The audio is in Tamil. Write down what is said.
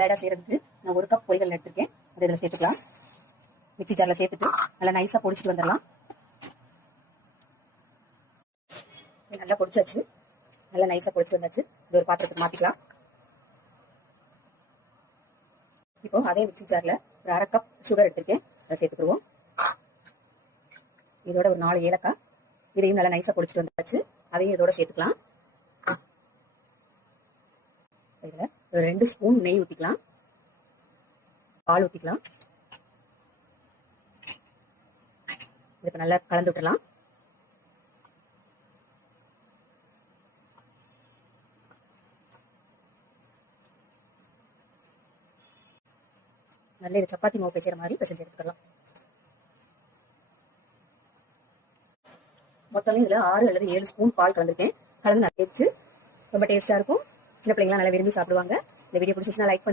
பேடா செய்யறதுக்கு நான் 1 கப் பொரிகள் எடுத்திருக்கேன். அதை இதில் சேர்த்துக்கலாம். மிக்சி ஜாரில் சேர்த்துட்டு நல்லா நைஸாக பொடிச்சிட்டு வந்துடலாம். நல்லா பொடிச்சாச்சு, நல்லா நைஸாக பொடிச்சிட்டு வந்தாச்சு. இது ஒரு பாத்திரத்துக்கு மாற்றிக்கலாம். இப்போ அதே மிக்சி ஜாரில் ஒரு 1/2 கப் சுகர் எடுத்திருக்கேன். அதை சேர்த்துக்குருவோம். இதோட ஒரு 4 ஏலக்காய், இதையும் நல்லா நைஸாக பொடிச்சிட்டு வந்தாச்சு. அதையும் இதோட சேர்த்துக்கலாம். இதில் ஒரு 2 ஸ்பூன் நெய் ஊற்றிக்கலாம். பால் ஊற்றிக்கலாம். இப்போ நல்லா கலந்து விட்டுலாம். நல்ல இது சப்பாத்தி மாவு பேசுகிற மாதிரி பிசைஞ்சு எடுத்துக்கலாம். மொத்தமே இதில் 6 அல்லது 7 ஸ்பூன் பால் கலந்துருக்கேன். கலந்து வச்சு ரொம்ப டேஸ்ட்டாக இருக்கும். சின்ன பிள்ளைங்களாம் நல்லா விரும்பி சாப்பிடுவாங்க. இந்த வீடியோ பிடிச்சிச்சுன்னா லைக் பண்ணி